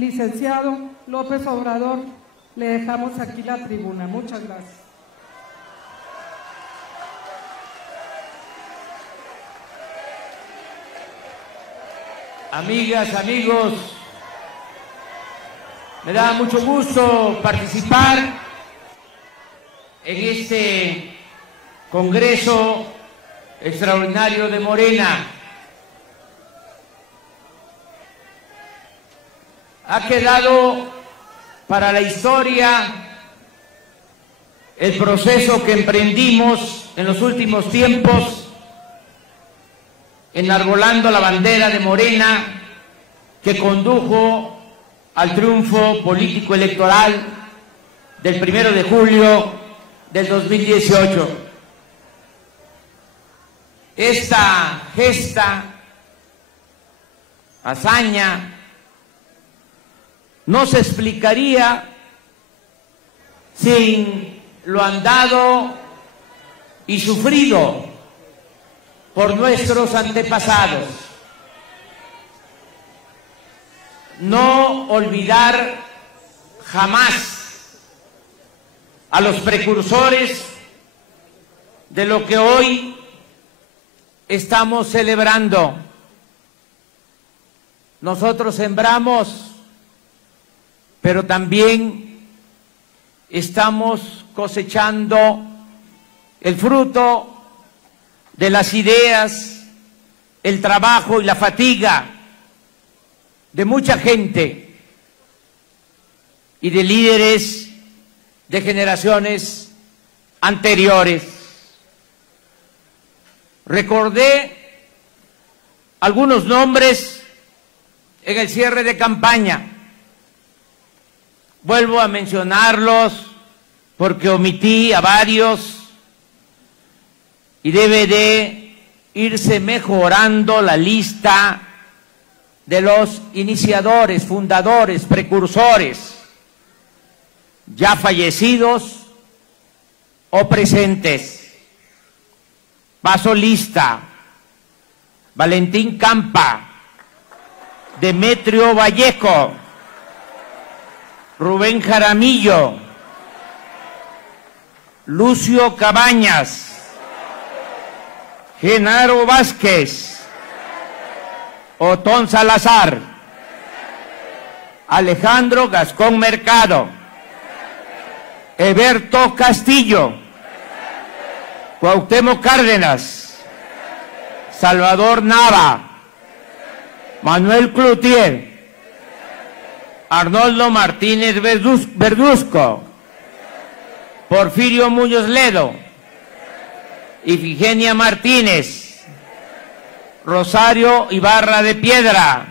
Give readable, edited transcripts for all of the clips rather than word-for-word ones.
Licenciado López Obrador, le dejamos aquí la tribuna. Muchas gracias. Amigas, amigos, me da mucho gusto participar en este Congreso Extraordinario de Morena. Ha quedado para la historia el proceso que emprendimos en los últimos tiempos, enarbolando la bandera de Morena, que condujo al triunfo político electoral del 1 de julio del 2018. Esta gesta, hazaña, no se explicaría sin lo andado y sufrido por nuestros antepasados. No olvidar jamás a los precursores de lo que hoy estamos celebrando. Nosotros sembramos, pero también estamos cosechando el fruto de las ideas, el trabajo y la fatiga de mucha gente y de líderes de generaciones anteriores. Recordé algunos nombres en el cierre de campaña. Vuelvo a mencionarlos porque omití a varios y debe de irse mejorando la lista de los iniciadores, fundadores, precursores, ya fallecidos o presentes. Paso lista: Valentín Campa, Demetrio Vallejo, Rubén Jaramillo, Lucio Cabañas, Genaro Vázquez, Otón Salazar, Alejandro Gascón Mercado, Eberto Castillo, Cuauhtémoc Cárdenas, Salvador Nava, Manuel Cloutier, Arnoldo Martínez Verduzco, Porfirio Muñoz Ledo, Ifigenia Martínez, Rosario Ibarra de Piedra,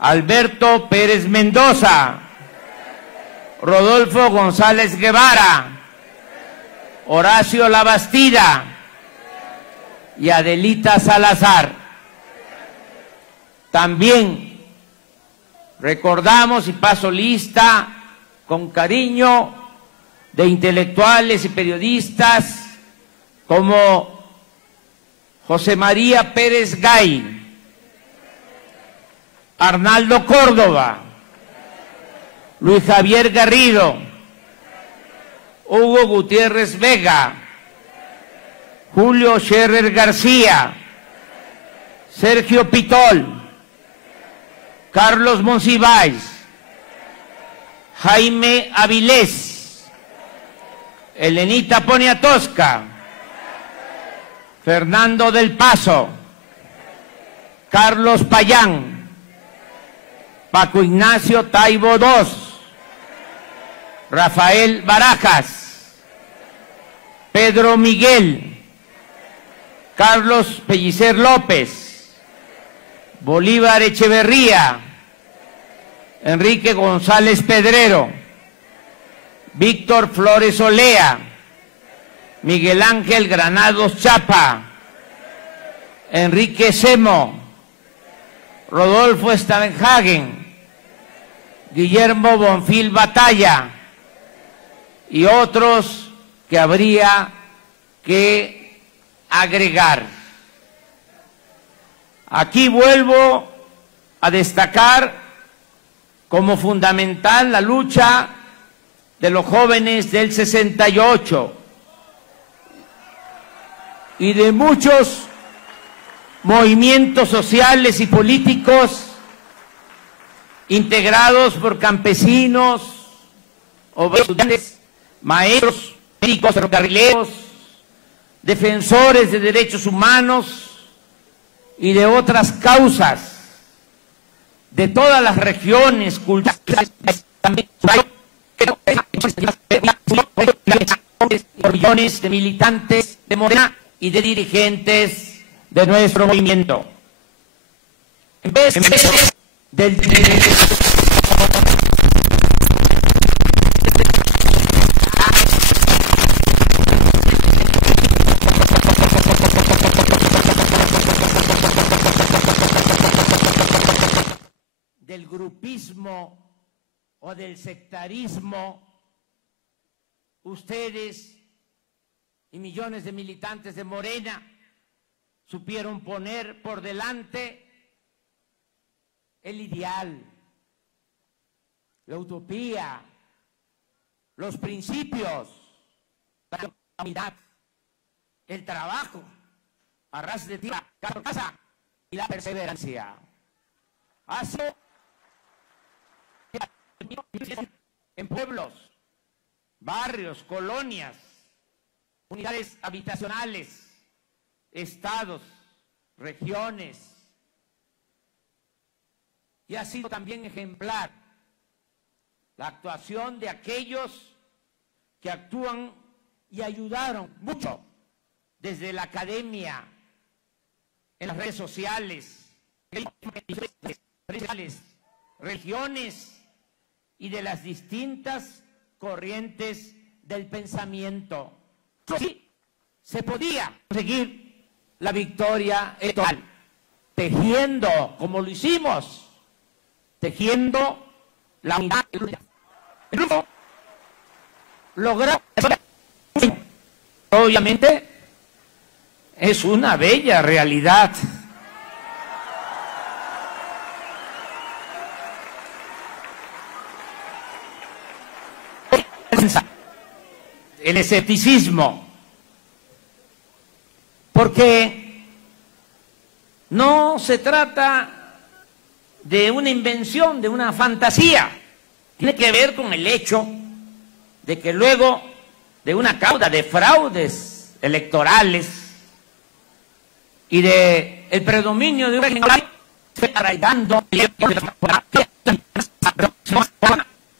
Alberto Pérez Mendoza, Rodolfo González Guevara, Horacio Labastida y Adelita Salazar. También recordamos, y paso lista con cariño, de intelectuales y periodistas como José María Pérez Gay, Arnaldo Córdoba, Luis Javier Garrido, Hugo Gutiérrez Vega, Julio Scherer García, Sergio Pitol, Carlos Monsiváis, Jaime Avilés, Elenita Poniatowska, Fernando del Paso, Carlos Payán, Paco Ignacio Taibo II, Rafael Barajas, Pedro Miguel, Carlos Pellicer López, Bolívar Echeverría, Enrique González Pedrero, Víctor Flores Olea, Miguel Ángel Granados Chapa, Enrique Semo, Rodolfo Steinhagen, Guillermo Bonfil Batalla y otros que habría que agregar. Aquí vuelvo a destacar como fundamental la lucha de los jóvenes del 68 y de muchos movimientos sociales y políticos integrados por campesinos, obreros, estudiantes, maestros, médicos, ferrocarrileros, defensores de derechos humanos y de otras causas de todas las regiones culturales, millones de militantes de Morena y de dirigentes de nuestro movimiento. En vez del grupismo o del sectarismo, ustedes y millones de militantes de Morena supieron poner por delante el ideal, la utopía, los principios, la unidad, el trabajo, a ras de tierra, casa y la perseverancia. Así en pueblos, barrios, colonias, unidades habitacionales, estados, regiones, y ha sido también ejemplar la actuación de aquellos que actúan y ayudaron mucho desde la academia, en las redes sociales, regiones y de las distintas corrientes del pensamiento. Sí, se podía conseguir la victoria electoral, tejiendo, como lo hicimos, tejiendo la unidad. El grupo logró, obviamente, es una bella realidad. El escepticismo, porque no se trata de una invención, de una fantasía, tiene que ver con el hecho de que luego de una cauda de fraudes electorales y de el predominio de un régimen arraigando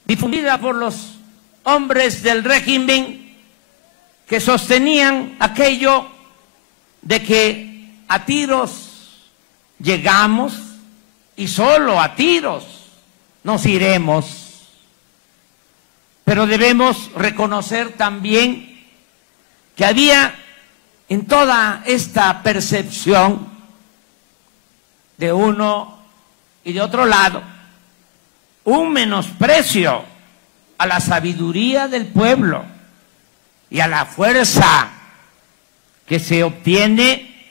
difundida por los hombres del régimen que sostenían aquello de que a tiros llegamos y solo a tiros nos iremos. Pero debemos reconocer también que había en toda esta percepción de uno y de otro lado un menosprecio a la sabiduría del pueblo y a la fuerza que se obtiene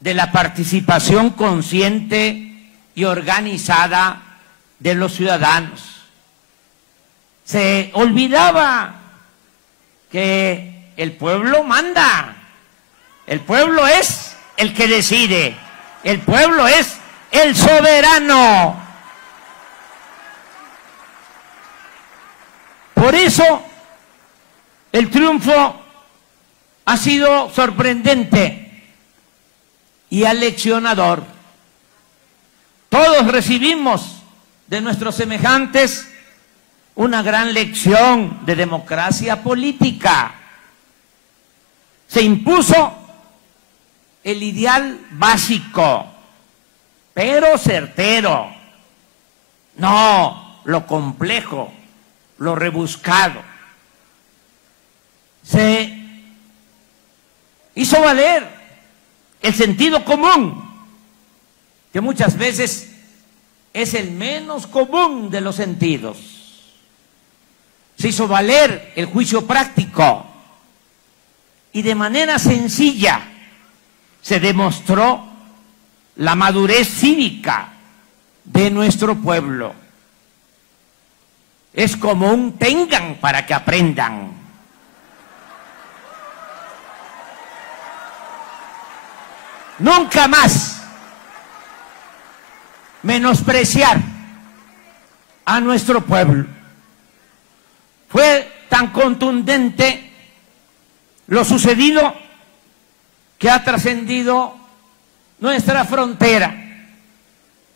de la participación consciente y organizada de los ciudadanos. Se olvidaba que el pueblo manda, el pueblo es el que decide, el pueblo es el soberano. Por eso el triunfo ha sido sorprendente y aleccionador. Todos recibimos de nuestros semejantes una gran lección de democracia política. Se impuso el ideal básico, pero certero, no lo complejo, lo rebuscado. Se hizo valer el sentido común, que muchas veces es el menos común de los sentidos. Se hizo valer el juicio práctico y de manera sencilla se demostró la madurez cívica de nuestro pueblo. es como un tengan para que aprendan. Nunca más menospreciar a nuestro pueblo. Fue tan contundente lo sucedido que ha trascendido nuestra frontera,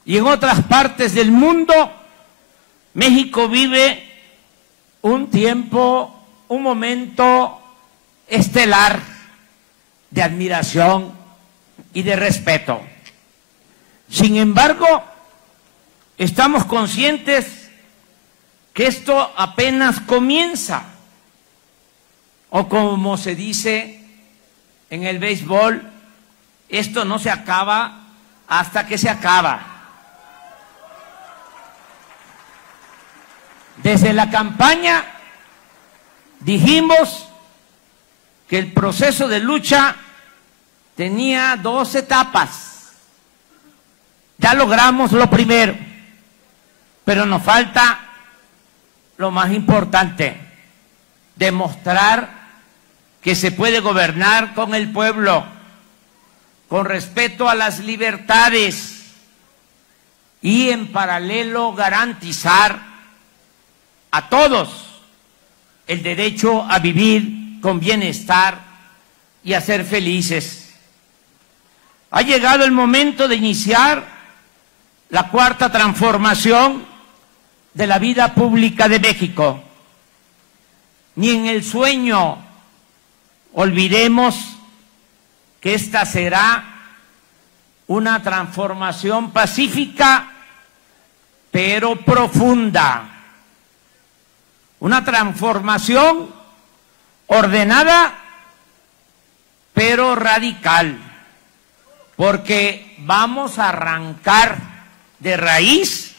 y en otras partes del mundo México vive un tiempo, un momento estelar de admiración y de respeto. Sin embargo, estamos conscientes que esto apenas comienza, o como se dice en el béisbol, esto no se acaba hasta que se acaba. Desde la campaña dijimos que el proceso de lucha tenía 2 etapas. Ya logramos lo primero, pero nos falta lo más importante: demostrar que se puede gobernar con el pueblo, con respeto a las libertades, y en paralelo garantizar a todos el derecho a vivir con bienestar y a ser felices. Ha llegado el momento de iniciar la 4ª transformación de la vida pública de México. Ni en el sueño olvidemos que esta será una transformación pacífica pero profunda. Una transformación ordenada pero radical, porque vamos a arrancar de raíz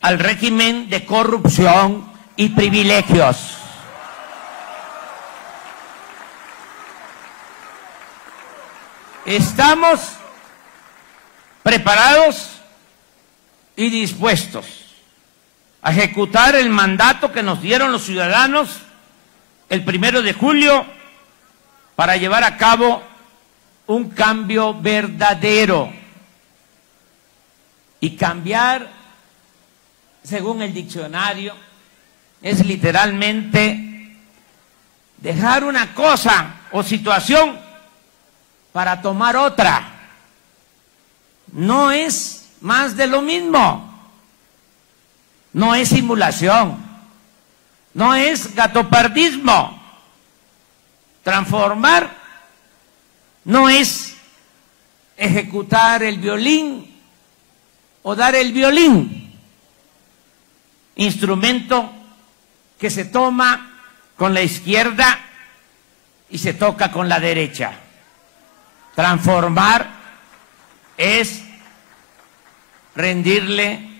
al régimen de corrupción y privilegios. Estamos preparados y dispuestos a ejecutar el mandato que nos dieron los ciudadanos el 1 de julio para llevar a cabo un cambio verdadero. Y cambiar, según el diccionario, es literalmente dejar una cosa o situación para tomar otra. No es más de lo mismo. No es simulación, no es gatopardismo. Transformar no es ejecutar el violín o dar el violín, instrumento que se toma con la izquierda y se toca con la derecha. Transformar es rendirle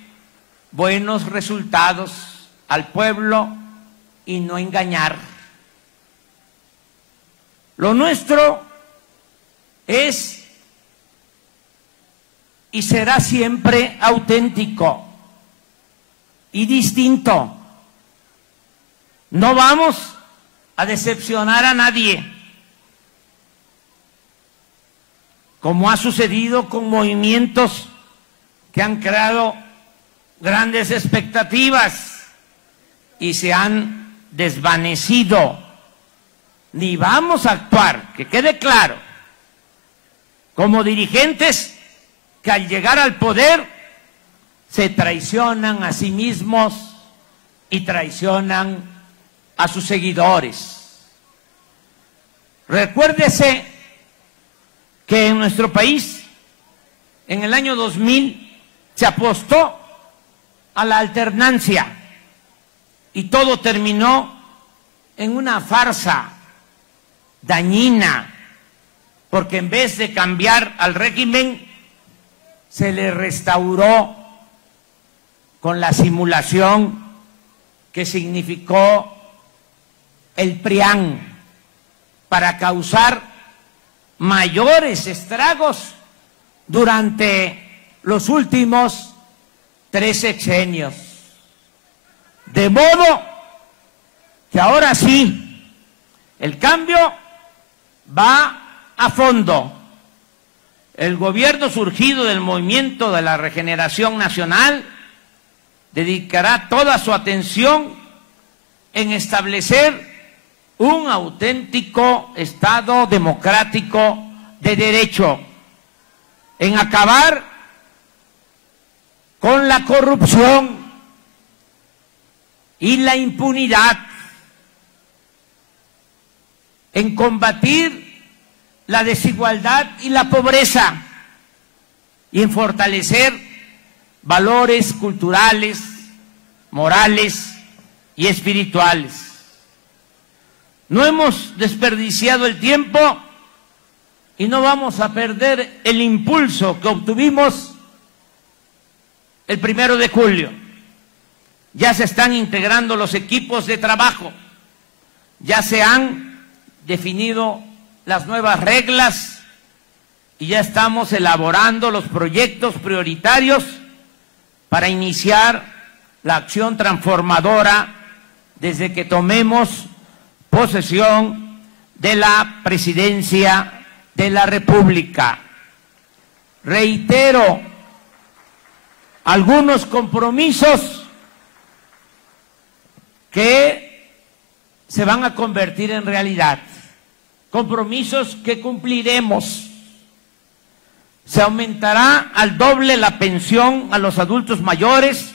buenos resultados al pueblo y no engañar. Lo nuestro es y será siempre auténtico y distinto. No vamos a decepcionar a nadie, como ha sucedido con movimientos que han creado grandes expectativas y se han desvanecido. Ni vamos a actuar, que quede claro, como dirigentes que al llegar al poder se traicionan a sí mismos y traicionan a sus seguidores. Recuérdese que en nuestro país, en el año 2000, se apostó a la alternancia y todo terminó en una farsa dañina, porque en vez de cambiar al régimen, se le restauró con la simulación que significó el PRIAN para causar mayores estragos durante los últimos 3 sexenios. De modo que ahora sí, el cambio va a fondo. El gobierno surgido del Movimiento de la Regeneración Nacional dedicará toda su atención en establecer un auténtico Estado democrático de derecho, en acabar con la corrupción y la impunidad, en combatir la desigualdad y la pobreza y en fortalecer valores culturales, morales y espirituales. No hemos desperdiciado el tiempo y no vamos a perder el impulso que obtuvimos el 1 de julio. Ya se están integrando los equipos de trabajo, ya se han definido las nuevas reglas y ya estamos elaborando los proyectos prioritarios para iniciar la acción transformadora desde que tomemos posesión de la presidencia de la República. Reitero algunos compromisos que se van a convertir en realidad, compromisos que cumpliremos. Se aumentará al doble la pensión a los adultos mayores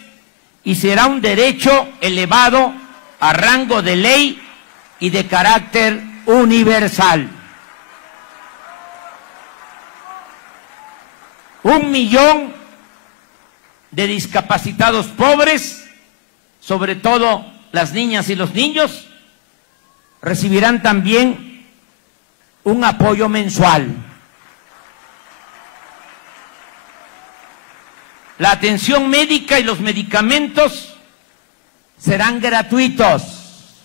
y será un derecho elevado a rango de ley y de carácter universal. 1 millón de discapacitados pobres, sobre todo las niñas y los niños, recibirán también un apoyo mensual. La atención médica y los medicamentos serán gratuitos.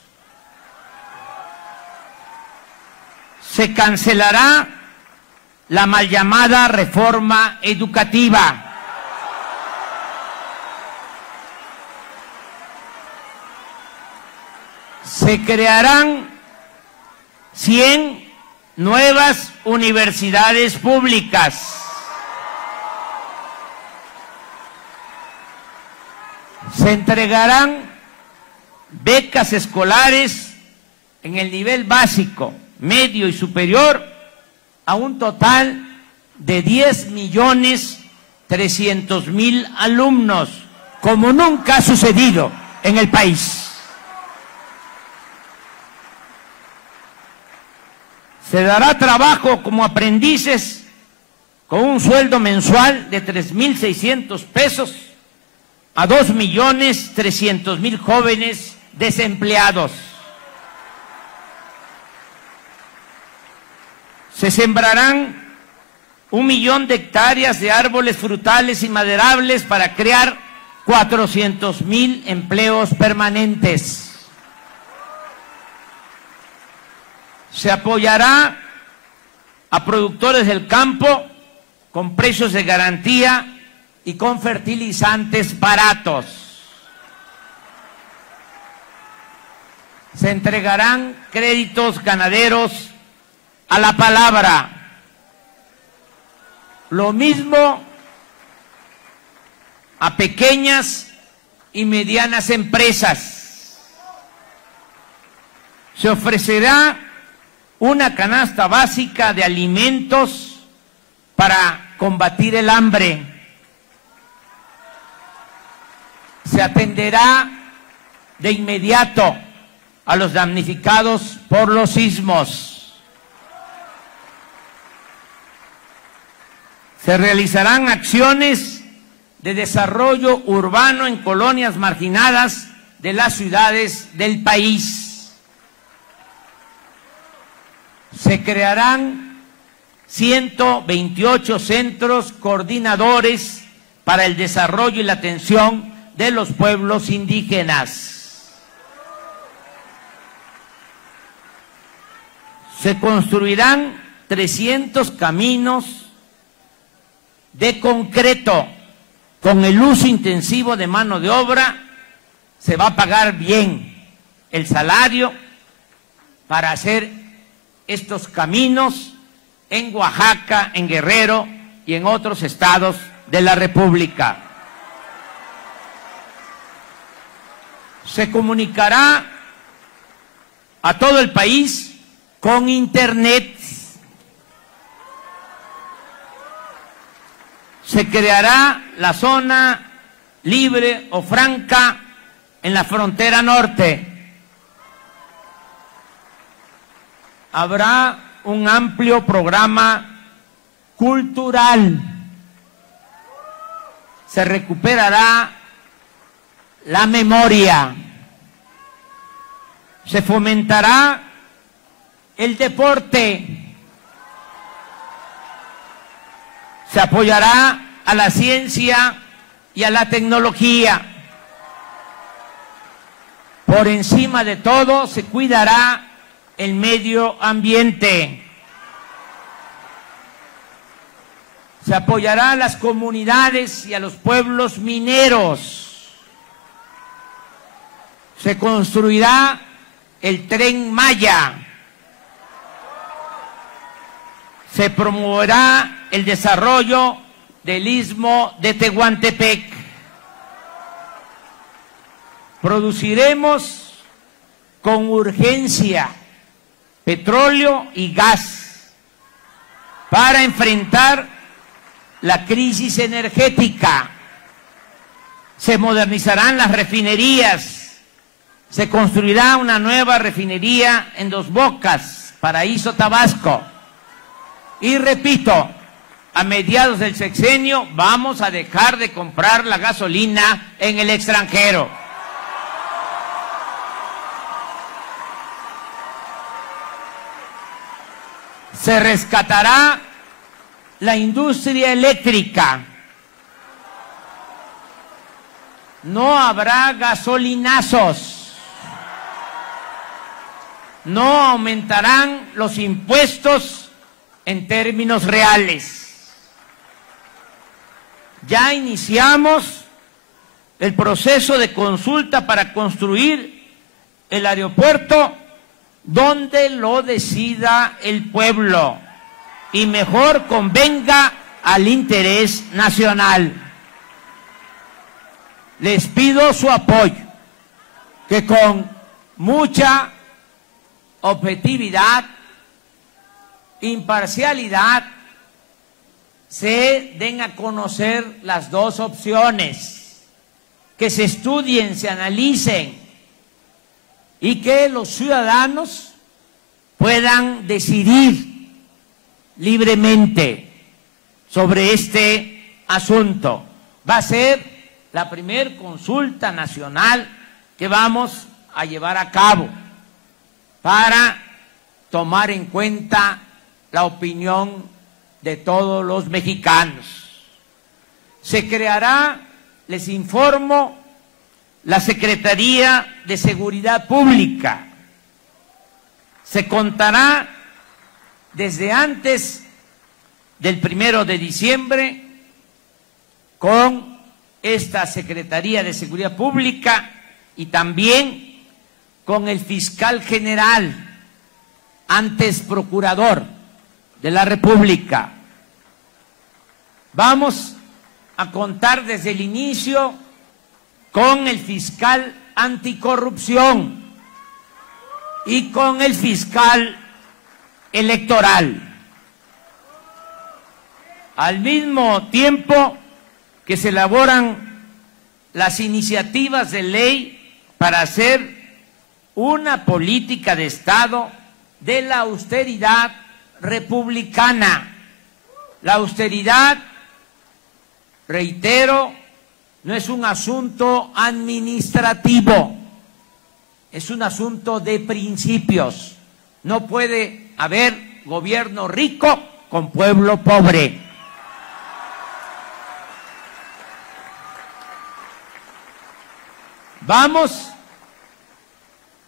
Se cancelará la mal llamada reforma educativa. Se crearán 100 nuevas universidades públicas. Se entregarán becas escolares en el nivel básico, medio y superior a un total de 10.300.000 alumnos, como nunca ha sucedido en el país. Se dará trabajo como aprendices con un sueldo mensual de 3.600 pesos a 2.300.000 jóvenes desempleados. Se sembrarán 1 millón de hectáreas de árboles frutales y maderables para crear 400.000 empleos permanentes. Se apoyará a productores del campo con precios de garantía y con fertilizantes baratos. Se entregarán créditos ganaderos a la palabra. Lo mismo a pequeñas y medianas empresas. Se ofrecerá una canasta básica de alimentos para combatir el hambre. Se atenderá de inmediato a los damnificados por los sismos. Se realizarán acciones de desarrollo urbano en colonias marginadas de las ciudades del país. Se crearán 128 centros coordinadores para el desarrollo y la atención de los pueblos indígenas. Se construirán 300 caminos de concreto con el uso intensivo de mano de obra, se va a pagar bien el salario para hacer estos caminos en Oaxaca, en Guerrero y en otros estados de la República. Se comunicará a todo el país con Internet. Se creará la zona libre o franca en la frontera norte. Habrá un amplio programa cultural. Se recuperará la memoria. Se fomentará el deporte. Se apoyará a la ciencia y a la tecnología. Por encima de todo, se cuidará el medio ambiente. Se apoyará a las comunidades y a los pueblos mineros. Se construirá el Tren Maya. Se promoverá el desarrollo del Istmo de Tehuantepec. Produciremos con urgencia petróleo y gas para enfrentar la crisis energética. Se modernizarán las refinerías. Se construirá una nueva refinería en Dos Bocas, Paraíso, Tabasco. Y repito, a mediados del sexenio vamos a dejar de comprar la gasolina en el extranjero. Se rescatará la industria eléctrica. No habrá gasolinazos. No aumentarán los impuestos en términos reales. Ya iniciamos el proceso de consulta para construir el aeropuerto donde lo decida el pueblo y mejor convenga al interés nacional. Les pido su apoyo, que con mucha objetividad, imparcialidad, se den a conocer las dos opciones, que se estudien, se analicen y que los ciudadanos puedan decidir libremente sobre este asunto. Va a ser la primer consulta nacional que vamos a llevar a cabo para tomar en cuenta la opinión de todos los mexicanos. Se creará, les informo, la Secretaría de Seguridad Pública. Se contará desde antes del 1 de diciembre con esta Secretaría de Seguridad Pública y también con el fiscal general, antes procurador de la República. Vamos a contar desde el inicio con el fiscal anticorrupción y con el fiscal electoral. Al mismo tiempo que se elaboran las iniciativas de ley para hacer una política de Estado de la austeridad republicana. La austeridad, reitero, no es un asunto administrativo, es un asunto de principios. No puede haber gobierno rico con pueblo pobre. Vamos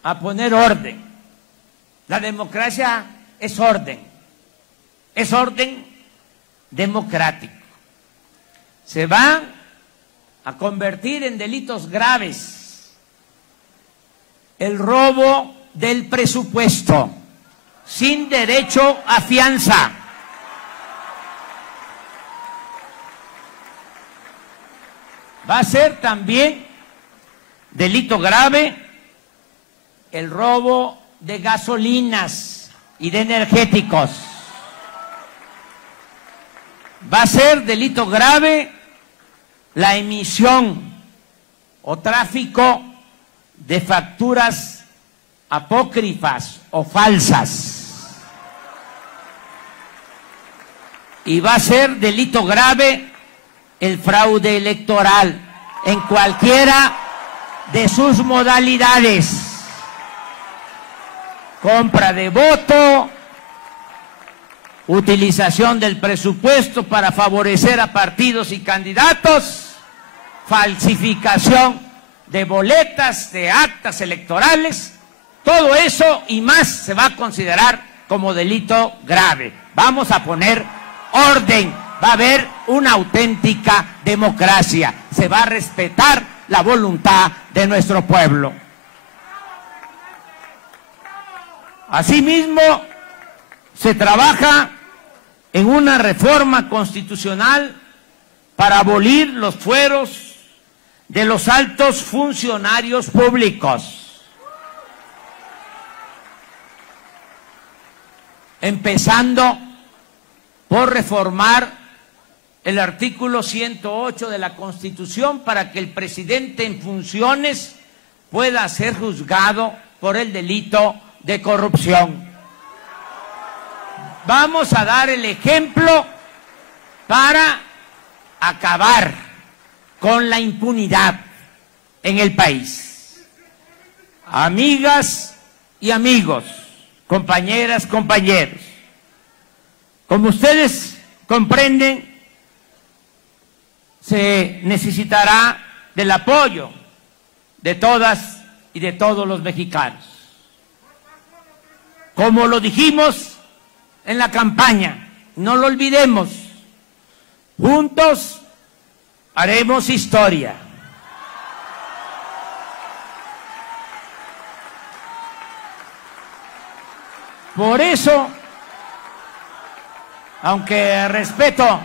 a poner orden. La democracia es orden democrático. Se va a convertir en delitos graves el robo del presupuesto sin derecho a fianza. Va a ser también delito grave el robo de gasolinas y de energéticos. Va a ser delito grave la emisión o tráfico de facturas apócrifas o falsas. Y va a ser delito grave el fraude electoral en cualquiera de sus modalidades. Compra de voto, utilización del presupuesto para favorecer a partidos y candidatos, falsificación de boletas, de actas electorales, todo eso y más se va a considerar como delito grave. Vamos a poner orden, va a haber una auténtica democracia, se va a respetar la voluntad de nuestro pueblo. Asimismo, se trabaja en una reforma constitucional para abolir los fueros de los altos funcionarios públicos, empezando por reformar el artículo 108 de la Constitución para que el presidente en funciones pueda ser juzgado por el delito de corrupción. Vamos a dar el ejemplo para acabar con la impunidad en el país. Amigas y amigos, compañeras, compañeros, como ustedes comprenden, se necesitará del apoyo de todas y de todos los mexicanos. Como lo dijimos en la campaña, no lo olvidemos, juntos haremos historia. Por eso, aunque respeto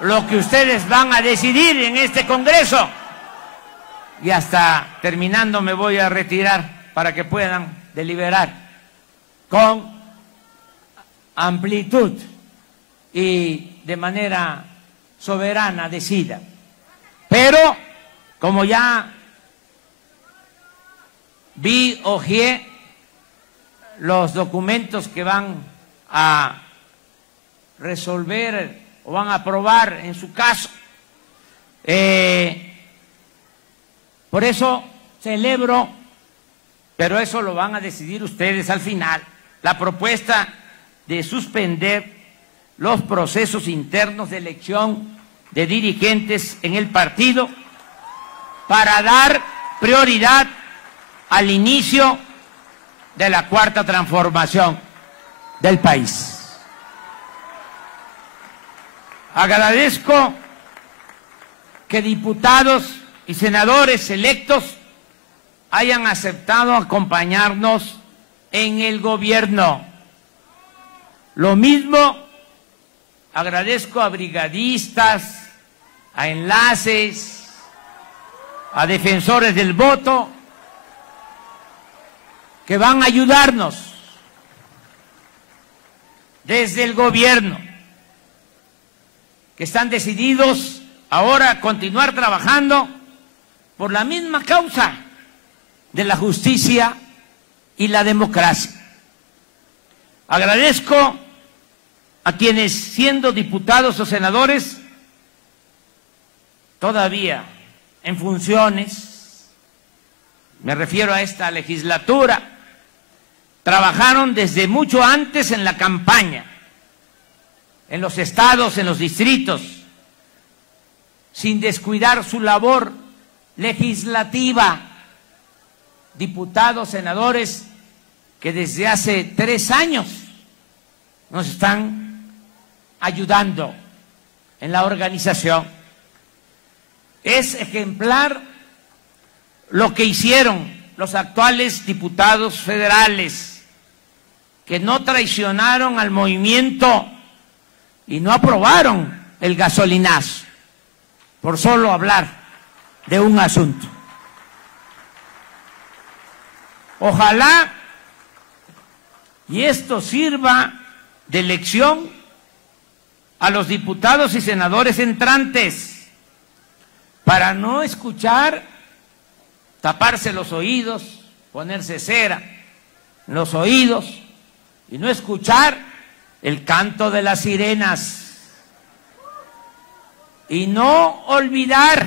lo que ustedes van a decidir en este Congreso, y hasta terminando me voy a retirar para que puedan deliberar con amplitud y de manera soberana, decida. Pero, como ya ojeé los documentos que van a resolver o van a aprobar en su caso, por eso celebro, pero eso lo van a decidir ustedes al final, la propuesta de suspender los procesos internos de elección de dirigentes en el partido para dar prioridad al inicio de la cuarta transformación del país. Agradezco que diputados y senadores electos hayan aceptado acompañarnos en el gobierno. Lo mismo agradezco a brigadistas, a enlaces, a defensores del voto, que van a ayudarnos desde el gobierno, que están decididos ahora a continuar trabajando por la misma causa de la justicia y la democracia. Agradezco a quienes, siendo diputados o senadores, todavía en funciones, me refiero a esta legislatura, trabajaron desde mucho antes en la campaña, en los estados, en los distritos, sin descuidar su labor legislativa. Diputados, senadores que desde hace 3 años nos están ayudando en la organización. Es ejemplar lo que hicieron los actuales diputados federales, que no traicionaron al movimiento y no aprobaron el gasolinazo, por solo hablar de un asunto. Ojalá y esto sirva de lección a los diputados y senadores entrantes para no escuchar, taparse los oídos, ponerse cera en los oídos y no escuchar el canto de las sirenas y no olvidar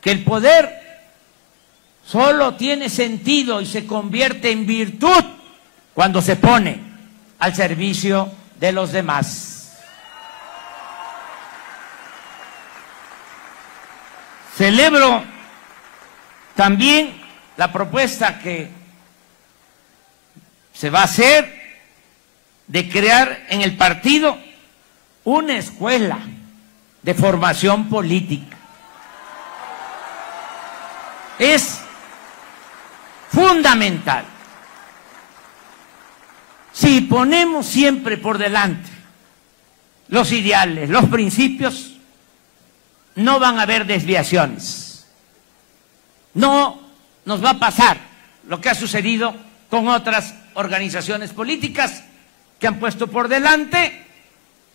que el poder solo tiene sentido y se convierte en virtud cuando se pone al servicio de los demás. Celebro también la propuesta que se va a hacer de crear en el partido una escuela de formación política. Es fundamental. Si ponemos siempre por delante los ideales, los principios, no van a haber desviaciones. No nos va a pasar lo que ha sucedido con otras organizaciones políticas que han puesto por delante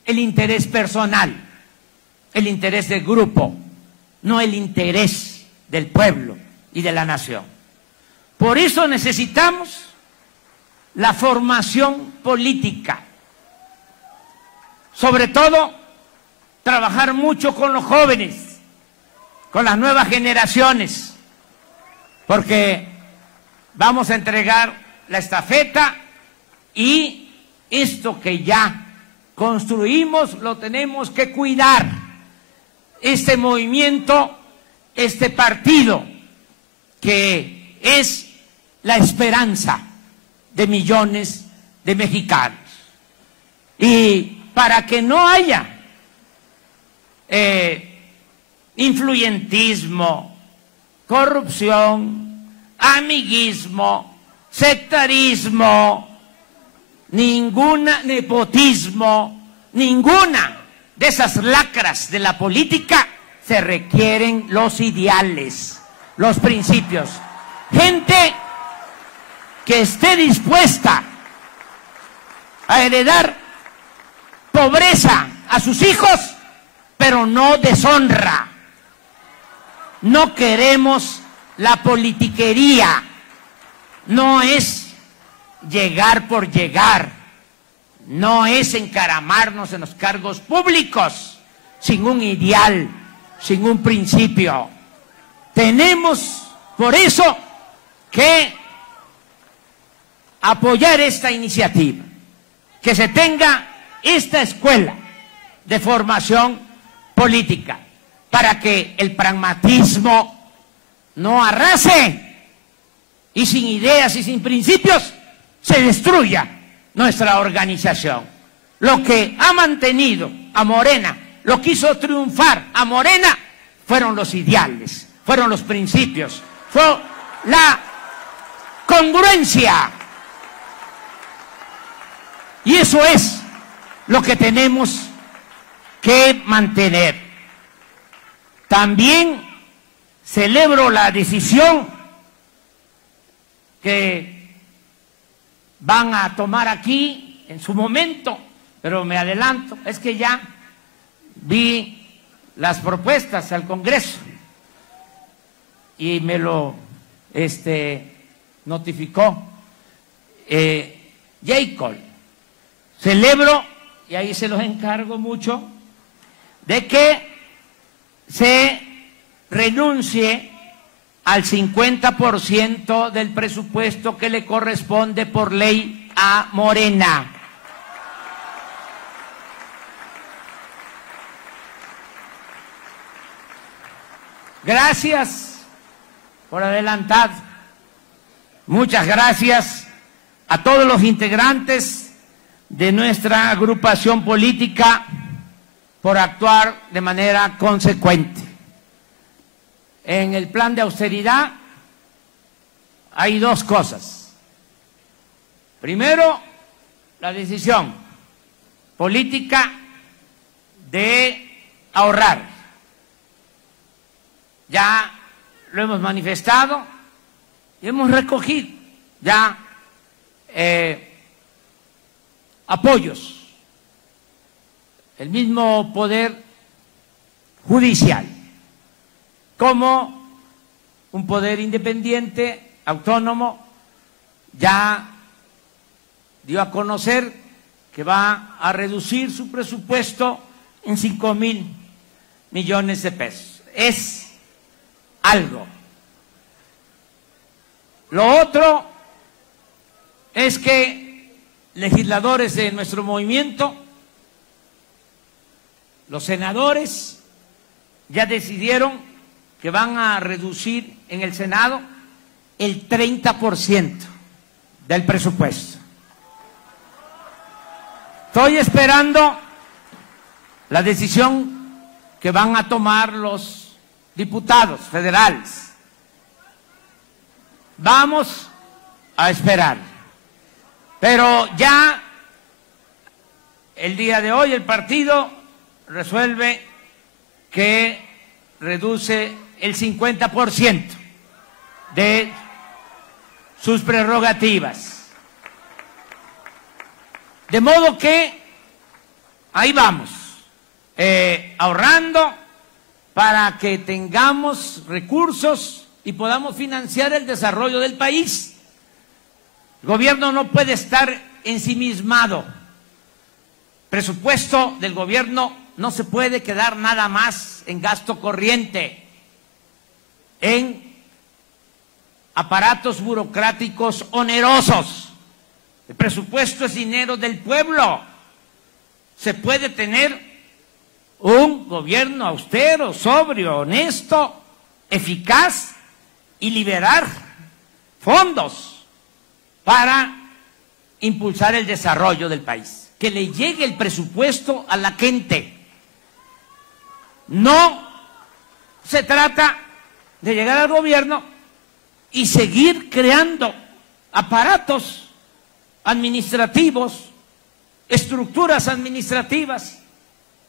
el interés personal, el interés del grupo, no el interés del pueblo y de la nación. Por eso necesitamos la formación política, sobre todo trabajar mucho con los jóvenes, con las nuevas generaciones, porque vamos a entregar la estafeta y esto que ya construimos lo tenemos que cuidar. Este movimiento, este partido, que es la esperanza de millones de mexicanos. Y para que no haya influyentismo, corrupción, amiguismo, sectarismo, nepotismo, ninguna de esas lacras de la política, se requieren los ideales, los principios. Gente que esté dispuesta a heredar pobreza a sus hijos, pero no deshonra. No queremos la politiquería, no es llegar por llegar, no es encaramarnos en los cargos públicos sin un ideal, sin un principio. Tenemos por eso que apoyar esta iniciativa, que se tenga esta escuela de formación política, para que el pragmatismo no arrase y sin ideas y sin principios se destruya nuestra organización. Lo que ha mantenido a Morena, lo que hizo triunfar a Morena, fueron los ideales, fueron los principios, fue la congruencia. Y eso es lo que tenemos que mantener. También celebro la decisión que van a tomar aquí en su momento, pero me adelanto, es que ya vi las propuestas al Congreso y me lo notificó Jacob. Celebro, y ahí se los encargo mucho, de que se renuncie al 50% del presupuesto que le corresponde por ley a Morena. Gracias por adelantado. Muchas gracias a todos los integrantes de nuestra agrupación política por actuar de manera consecuente. En el plan de austeridad hay dos cosas. Primero, la decisión política de ahorrar. Ya lo hemos manifestado y hemos recogido ya apoyos. El mismo Poder Judicial, como un poder independiente, autónomo, ya dio a conocer que va a reducir su presupuesto en 5,000 millones de pesos. Es algo. Lo otro es que legisladores de nuestro movimiento, los senadores, ya decidieron que van a reducir en el Senado el 30% del presupuesto. Estoy esperando la decisión que van a tomar los diputados federales. Vamos a esperar. Pero ya el día de hoy el partido resuelve que reduce el 50% de sus prerrogativas. De modo que ahí vamos, ahorrando para que tengamos recursos y podamos financiar el desarrollo del país. El gobierno no puede estar ensimismado. Presupuesto del gobierno no se puede quedar nada más en gasto corriente, en aparatos burocráticos onerosos. El presupuesto es dinero del pueblo. Se puede tener un gobierno austero, sobrio, honesto, eficaz y liberar fondos para impulsar el desarrollo del país. Que le llegue el presupuesto a la gente. No se trata de llegar al gobierno y seguir creando aparatos administrativos, estructuras administrativas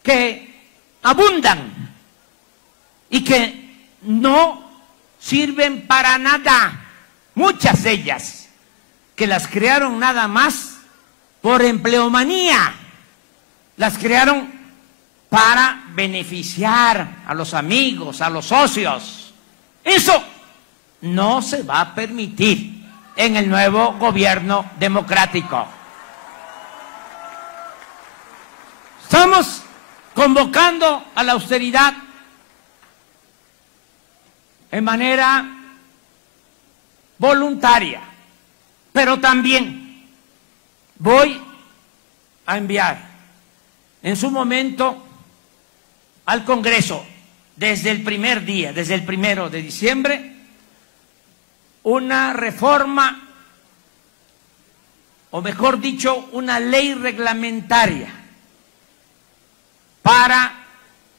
que abundan y que no sirven para nada. Muchas de ellas que las crearon nada más por empleomanía, las crearon para beneficiar a los amigos, a los socios. Eso no se va a permitir en el nuevo gobierno democrático. Estamos convocando a la austeridad en manera voluntaria, pero también voy a enviar en su momento al Congreso, desde el primer día, desde el 1 de diciembre, una reforma, o mejor dicho, una ley reglamentaria para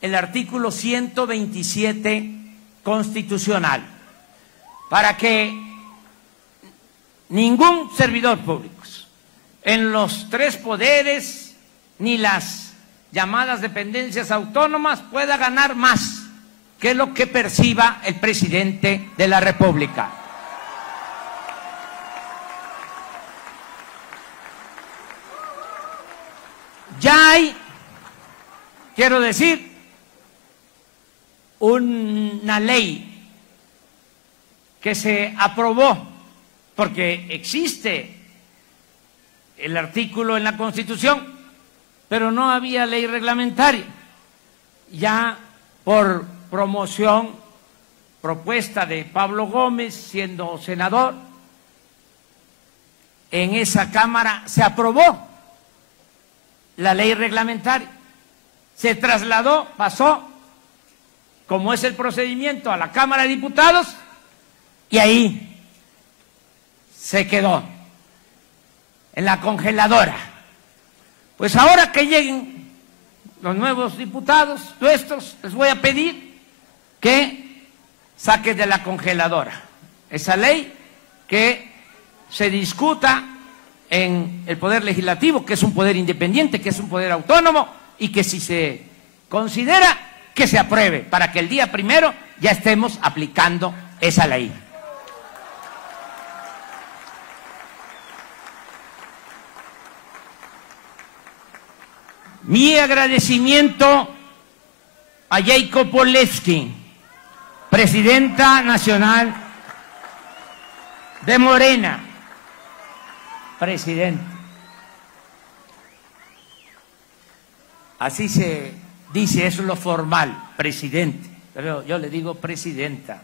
el artículo 127 constitucional, para que ningún servidor público en los tres poderes ni las llamadas dependencias autónomas pueda ganar más que lo que perciba el presidente de la República. Ya hay, quiero decir, una ley que se aprobó, porque existe el artículo en la Constitución, pero no había ley reglamentaria. Ya por promoción, propuesta de Pablo Gómez, siendo senador, en esa Cámara se aprobó la ley reglamentaria. Se trasladó, pasó, como es el procedimiento, a la Cámara de Diputados y ahí se quedó en la congeladora. Pues ahora que lleguen los nuevos diputados nuestros, les voy a pedir que saquen de la congeladora esa ley que se discuta en el Poder Legislativo, que es un poder independiente, que es un poder autónomo, y que si se considera, que se apruebe, para que el día 1 ya estemos aplicando esa ley. Mi agradecimiento a Jacob Polensky, presidenta nacional de Morena, presidente. Así se dice, eso es lo formal, presidente, pero yo le digo presidenta.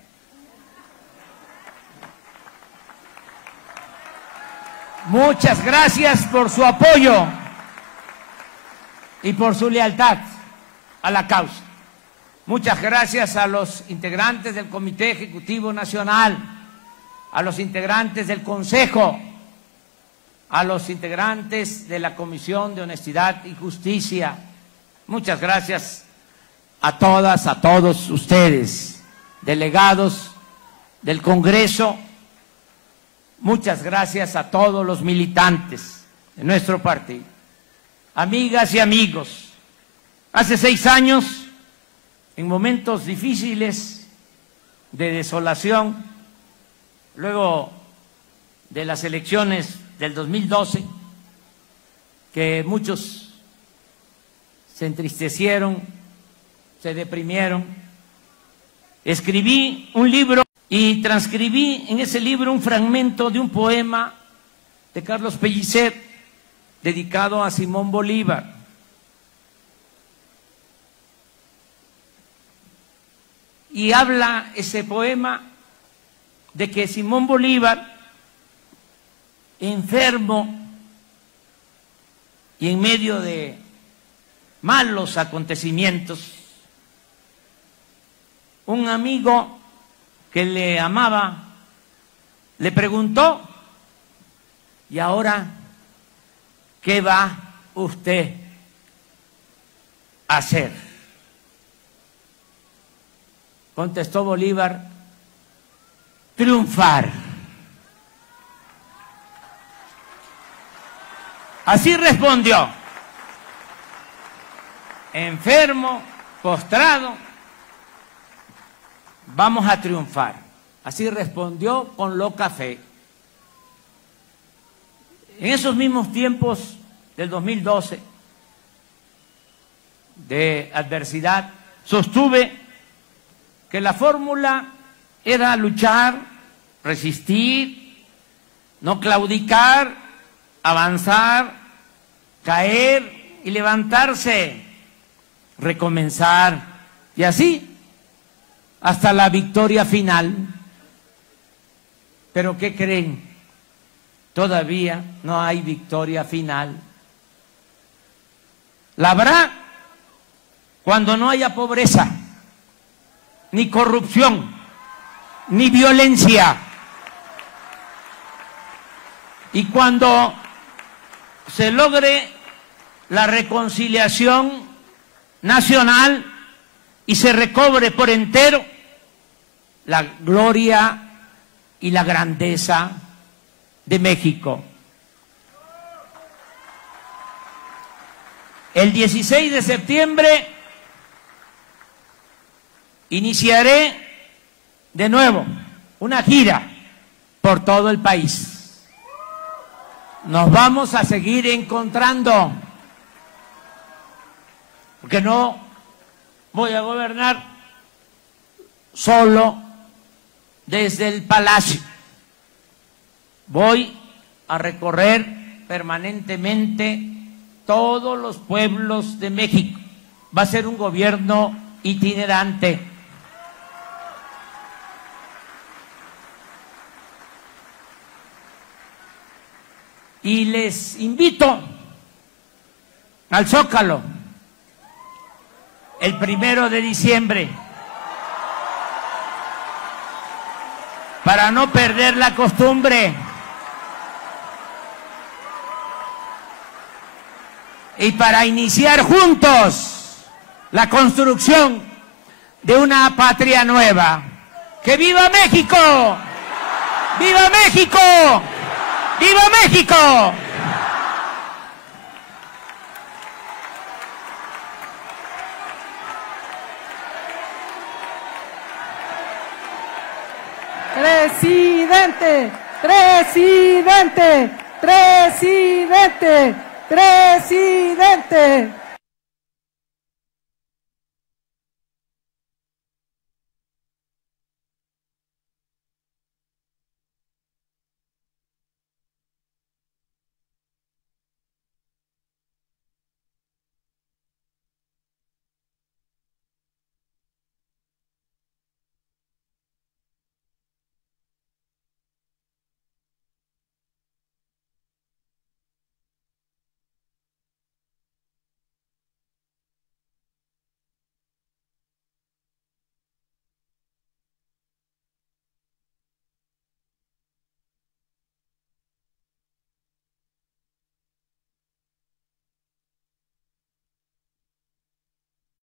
Muchas gracias por su apoyo y por su lealtad a la causa. Muchas gracias a los integrantes del Comité Ejecutivo Nacional, a los integrantes del Consejo, a los integrantes de la Comisión de Honestidad y Justicia. Muchas gracias a todas, a todos ustedes, delegados del Congreso. Muchas gracias a todos los militantes de nuestro partido. Amigas y amigos, hace 6 años, en momentos difíciles de desolación, luego de las elecciones del 2012, que muchos se entristecieron, se deprimieron, escribí un libro y transcribí en ese libro un fragmento de un poema de Carlos Pellicer dedicado a Simón Bolívar. Y habla ese poema de que Simón Bolívar, enfermo y en medio de malos acontecimientos, un amigo que le amaba le preguntó: ¿y ahora qué va usted a hacer? Contestó Bolívar: triunfar. Así respondió, enfermo, postrado, vamos a triunfar. Así respondió con loca fe. En esos mismos tiempos del 2012, de adversidad, sostuve que la fórmula era luchar, resistir, no claudicar, avanzar, caer y levantarse, recomenzar, y así hasta la victoria final. ¿Pero qué creen? Todavía no hay victoria final. La habrá cuando no haya pobreza, ni corrupción, ni violencia. Y cuando se logre la reconciliación nacional y se recobre por entero la gloria y la grandeza de México. El 16 de septiembre iniciaré de nuevo una gira por todo el país. Nos vamos a seguir encontrando, porque no voy a gobernar solo desde el Palacio. Voy a recorrer permanentemente todos los pueblos de México. Va a ser un gobierno itinerante. Y les invito al Zócalo el 1 de diciembre para no perder la costumbre y para iniciar juntos la construcción de una patria nueva. ¡Que viva México! ¡Viva México! ¡Viva México! Presidente, presidente, presidente, presidente.